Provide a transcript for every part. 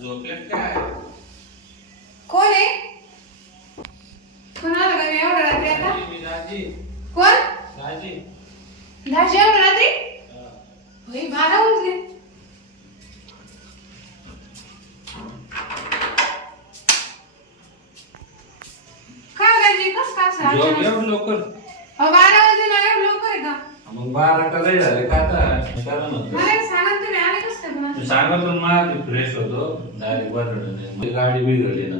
झोपल्यात काय कोण आहे? कोण आलं का? एवढ्या रात्री आता? मी राजी कोण? राजी एवढ्या रात्री? हा. बारा वाजले. काय गाजी कस काय असं लवकर. अहो, बारा वाजले ना एवढं लवकर आहे का मग बारा का लय झाले का आता? करा ना. मला एक सांगा ना तुम्ही आले कसं काय पुन्हा? सांगतो माझी फ्रेश होतो. डायरेक्ट बरं गाडी बिघडली ना.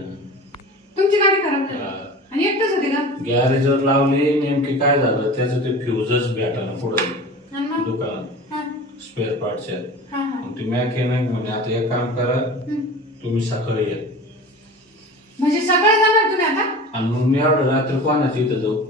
तुमची गाडी खराब झाली. हा. आणि एकटंच होती का? गॅरेजवर लावली नेमकी काय झालं त्याचं ते फ्युजच भेटाना पुढे आणि मग? दुकानात. हा, स्पेअर पार्टच्या हा, हा. मग ती मॅकॅनिक म्हणे आता एक काम करा. तुम्ही सकाळी या. म्हणजे सकाळी जाणार तुम्ही आता? आणि मग मी एवढं रात्री कोणाच्या इथं जाऊ?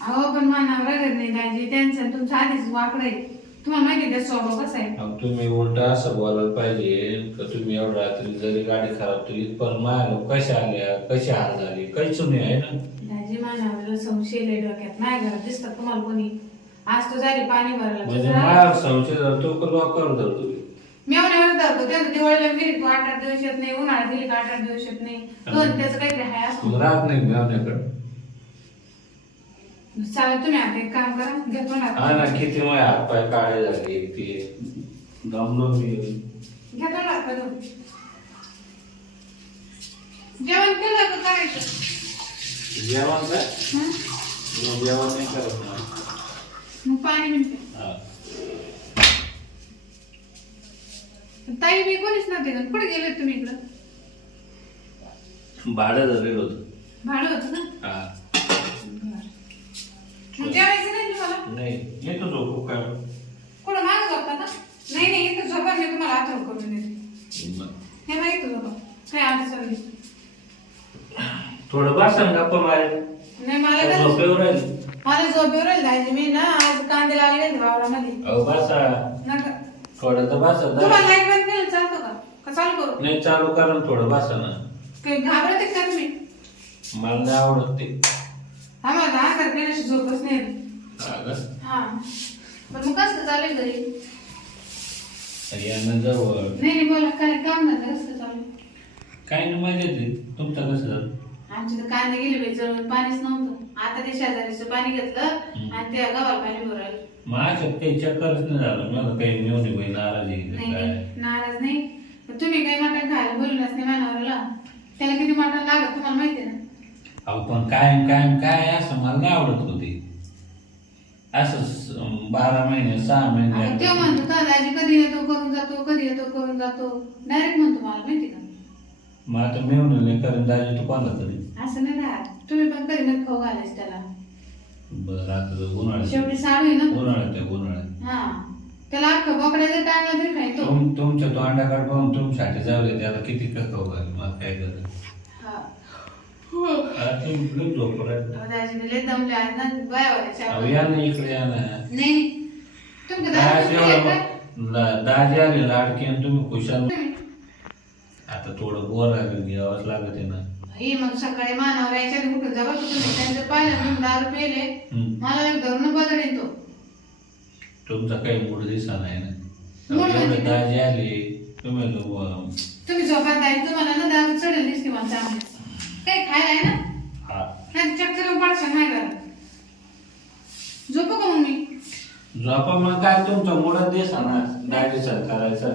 अहो पण मानावर रगत नाही दाजी. त्यांचं तुमचं आधीच वाकडं आहे. तुम्हाला माहिती त्या स्वभाव कसा आहे? मग तुम्ही उलट असं बोलायला पाहिजे का तुम्ही एवढं रात्री जरी गाडी खराब केली पण माझ्या कशा आल्या कशी हाल झाली काहीच नाही आहे ना? दाजी मानावर संशय लय डोक्यात. माझ्या घरात दिसतात तुम्हाला कोणी. आज तो झाली पाणी म्हणजे तुझं माझ्यावर संशय धरतो का लोकांवर धरतो? मेवण्यावर धरतो. त्यांचं दिवाळीला गेली तू आठ आठ दिवस येत नाही उन्हाळ्यात का आठ आठ दिवस येत नाही. दोन त्याचं काहीतरी मग राहत नाही मेवण्याकडे. चालेल तुम्ही आता एक काम करा घेतो हा ना ना किती हात पाय काळे झाले ते दमलो मी. घेतो ना जेवण केलं का करायचं? जेवण काय? हं? मी जेवण नाही करत ना. मग पाणी मिळते हा. ताई मी कोणीच नव्हते का? कुठे गेले तुम्ही इकडं? भाडं धरेल होतं. भाडं होतं ना? हा. जेवायचं नाही तुम्हाला नाही येतो झोपू काय कुठं मागं झोपता ना? नाही नाही इथं झोपा मी तुम्हाला आथर करून देते. हे बघा इथं झोपा. काय अडचण थोडं बसा ना गप्पा मारे. नाही मला काय झोपेवर राहिली मला झोपेवर जायचे. मी ना आज कांदे लागले वावरामध्ये. अहो बसा. नका. थोडं तर बसा तुम्हाला जरा. लाइट बंद केलं चालतं का? का चालू करू? नाही चालू करा ना थोडं बसा ना. काही घाबरते का तुम्ही? मला नाही आवडत ते. अंधार केल्याशी झोपच नाही येत. हा पण मग कसं चालेल घरी? यांना जवळ. नाही नाही बोला काय काम नाही कसं चालू काही नाही मजा येते तुमचं कसं झालं? आमच्या तर कांदे गेले बाई जवळ पाणीच नव्हतं. आता ते शेजारीचं पाणी घेतलं आणि त्या गावाला पाणी भरायला माझ्या काही चक्करच नाही झालं. मला काही मिळवली बाई नाराजी नाही काय? नाही नाराज नाही. पण तुम्ही काही मटण खायला बोलूनच नाही मानावरला. त्याला किती मटण लागत तुम्हाला माहिती आहे ना? अहो पण कायम कायम काय असं मला नाही आवडत होती. असं बारा महिने सहा आता तो महिने म्हणतो का कधी येतो करून जातो कधी येतो करून जातो. डायरेक्ट म्हणतो मला माहिती का? मग आता मिळवलं नाही कारण दाजी तू कोणला तरी असं नाही राहत. तुम्ही पण कधी नका खाऊ घालायच त्याला. बरं आता उन्हाळ्यात. शेवटी साडू आहे ना? उन्हाळ्यात आहे, उन्हाळ्यात. हा. त्याला अख्खं बोकड्या जर टाकला तरी खायतो तुम तुमच्या तोंडाकडे पाहून तुमच्यासाठी जाऊ दे त्याला किती ककाऊ घाल मग काय करत तुम्ही झोप राहिली. अहो, दाजीने लय दमले आज ना बायावाल्याच्या अहो, या ना इकडे या ना. नाही नाही. तुमच्या दाजी दाजी एवढं ला- दाजी आले लाडकी आणि तुम्ही खुशाल. आता थोडं बोर आलं घ्यावंच लागत आहे ना. ही मग सकाळी मानावर यायच्या आधी कुठून जावं तुम्ही त्यांचं पाहिलं तुम्ही दारू पेले हम्म. मला एक धरून बदलेन तो तुमचा काही मूड दिसा नाही ना. मूड एवढे म्हणजे? दाजी आले तुम्ही लो- तुम्ही झोपात जाईल तुम्हाला ना दारू चढेल दिसते मला चांगली. काही खायला आहे ना? नाही चक्कर झोपू का मग मी? झोपा मग काय तुमचा मुडा दिसा ना सर करायचं.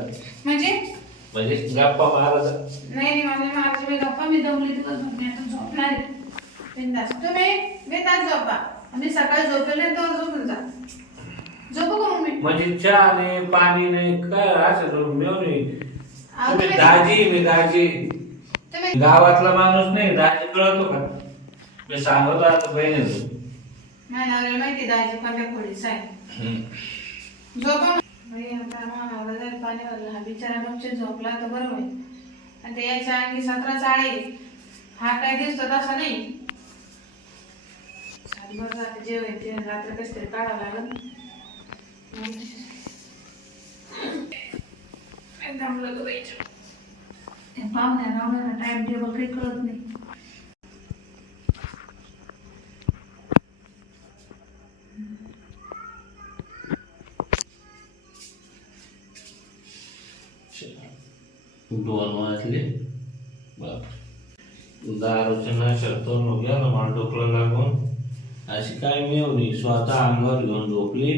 म्हणजे? म्हणजे गप्पा मारायचा नाही नाही माझ्या माझी मी गप्पा मी दमली मी आता झोपणार आहे. बिनधास्त. तुम्ही झोपा. आणि सकाळी झोपेल तर झोपून जा. झोपू का मग मी? म्हणजे चहा नाही पाणी नाही काय असं मिळून अहो, तुम्ही तुम्ही- दाजी मी दाजी. तुम्ही गावातला माणूस नाही दाजी कळतो का? मी सांगतो आता बहिणी नाही नवऱ्याला माहिती दाजी पंधरा खोडीच आहे. झोपा. बाई, आता जर पाणी भरलं हा बिचारा झोपला तर बरं होईल. आणि ते याच्या अंगी सतरा चाळे. हा काय दिसतो तसा नाही. जाते जेवाय ते रात्र कसं तरी काढावं लागल. पाहुण्या रावण्याला टाइम टेबल काही कळत नाही. दोन वाजले बाप. दारूच्या नशा तो मला डोकलं लागून. अशी काय मिळवली स्वतः अंगावर घेऊन झोपली.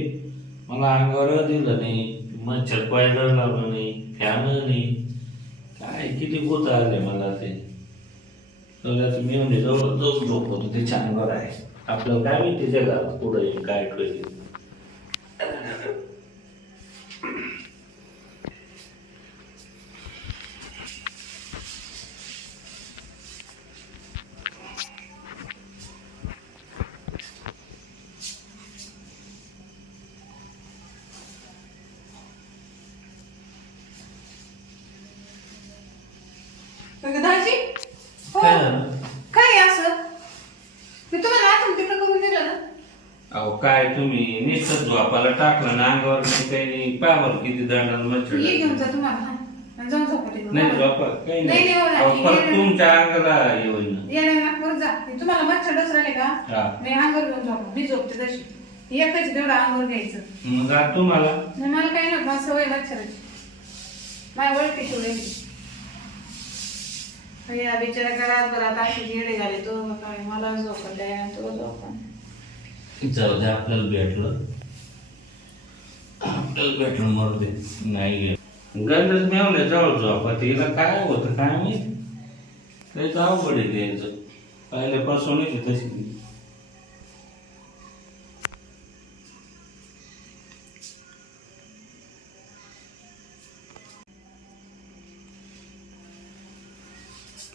मला अंगावर दिलं नाही. मच्छर पायला लावलं नाही. फॅन नाही. काय किती गोत आले मला ते. तर मिळवली जवळ जवळ झोप होतो. ते अंगावर आहे. आपलं काय माहिती जगात पुढे येईल काय कळेल अगं दाजी हो काय झालं काय आहे असं मी तुम्हाला आतून तिकडं करून दिलं ना अहो काय तुम्ही नुसतं झोपाला टाकलं ना अंगावर नाही काही नाही पावर किती दंडाला मच्छर ये घेऊन जा तुम्हाला हा. जाऊन झोपा तिकडं. नाही झोपा काही नाही, नाही नाही, अहो, नाही, परत नाही. तुमच्या अंगाला येऊन येणार ना परत जा. तुम्हाला मच्छर डसराले का? हा. मी अंगावर घेऊन झोपा. मी झोपते तशी. एकच तेवढं अंगावर घ्यायचं. मग आता तुम्हाला. नाही, मला काही नाही मला सवय मच्छराची. माझ्या ओळखी ठेवलेली या बिचारा घरात बरात अशी गेडे झाले. तो काय मला झोपा द्या तो झोपा. जाऊ दे आपल्याला भेटलं. आपल्याला भेटलं मरू दे. नाही गंधच मिळवले जवळ झोपा तिला काय होतं काय माहीत? त्याचं अवघड आहे द्यायचं पहिल्यापासूनच तशी.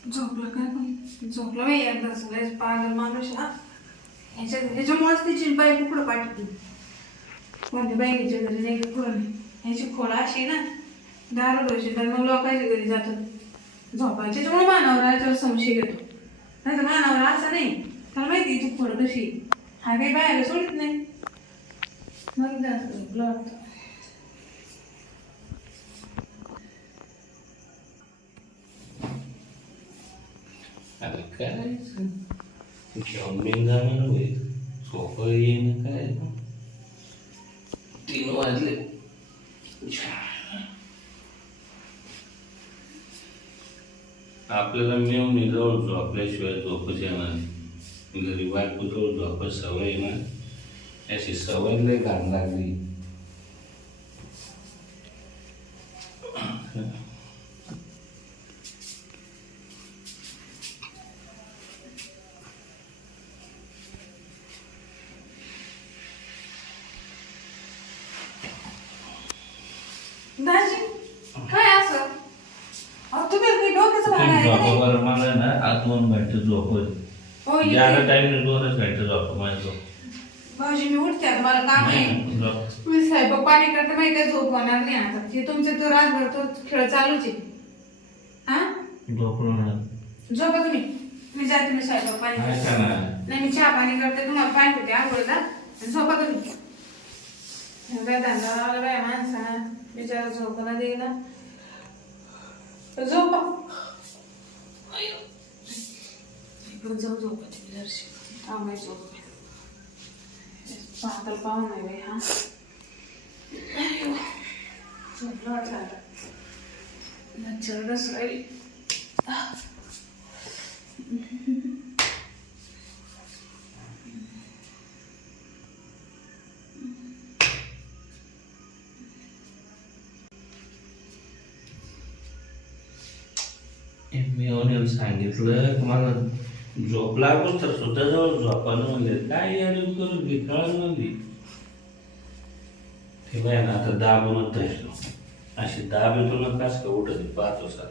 झोपलं काय पण? झोपलं मी एकदा सगळे पागल माणूस हा. ह्याच्या ह्याच्यामुळेच तिची बाई कुकडं पाठवली कोणत्या बाईच्या घरी नाही नाही ह्याची खोड अशी ना. दारू डोशी तर मग लोकांच्या घरी जातात. झोपायच्या त्याच्यामुळे मानावर याच्यावर संशय घेतो. नाही तर मानावर असं नाही. त्याला माहिती तू खोड कशी. हा काही बाहेर सोडित नाही. मग जास्त काय? घेऊन बिन होईल सोपं येईन काय तीन वाजले आपल्याला मिळून जवळ झोपल्याशिवाय झोपच येणार नाही घरी बायको जवळ झोपच सवय येणार ना सवय लय घाण लागली दाजी काय असं अहो तुम्ही काही डोक्याचं भाडं आहे का नाही? झोपावर मला ना आज दोन घंटे झोप होती. हो ज्यादा इथे. टाइम दोनच घंटे झोप माझं झोप. भाऊजी मी उठते आता मला काम आहे. नाही, झोप. मी पाणी करते माहिती काही झोप होणार नाही आता. ते तुमचे तो रातभर तो खेळ चालूच आहे. हा? झोपलो ना झोपा तुम्ही. मी जाते मी साहेब पाणी करते. ऐका ना नाही मी चहा पाणी करते तुम्हाला पाणी होते आंघोळीला आणि झोपा तुम्ही. हे काय धंदा लावला बाय माणसा बिचारा देईना झोपा. इकडं जाऊ झोपा तिथे जरशी थांबाय झोप पागल पाहू नाही बाई हा. झोपलं वाटलं मी सांगितलं तुम्हाला झोपला झोप लागून तर स्वतःजवळ जवळ झोपानं म्हणले काय यार करून घे कळण म्हणली ते बाय ना आता दाबूनच धरलो. अशी दाब येतो ना कास का उठत पाच वाजता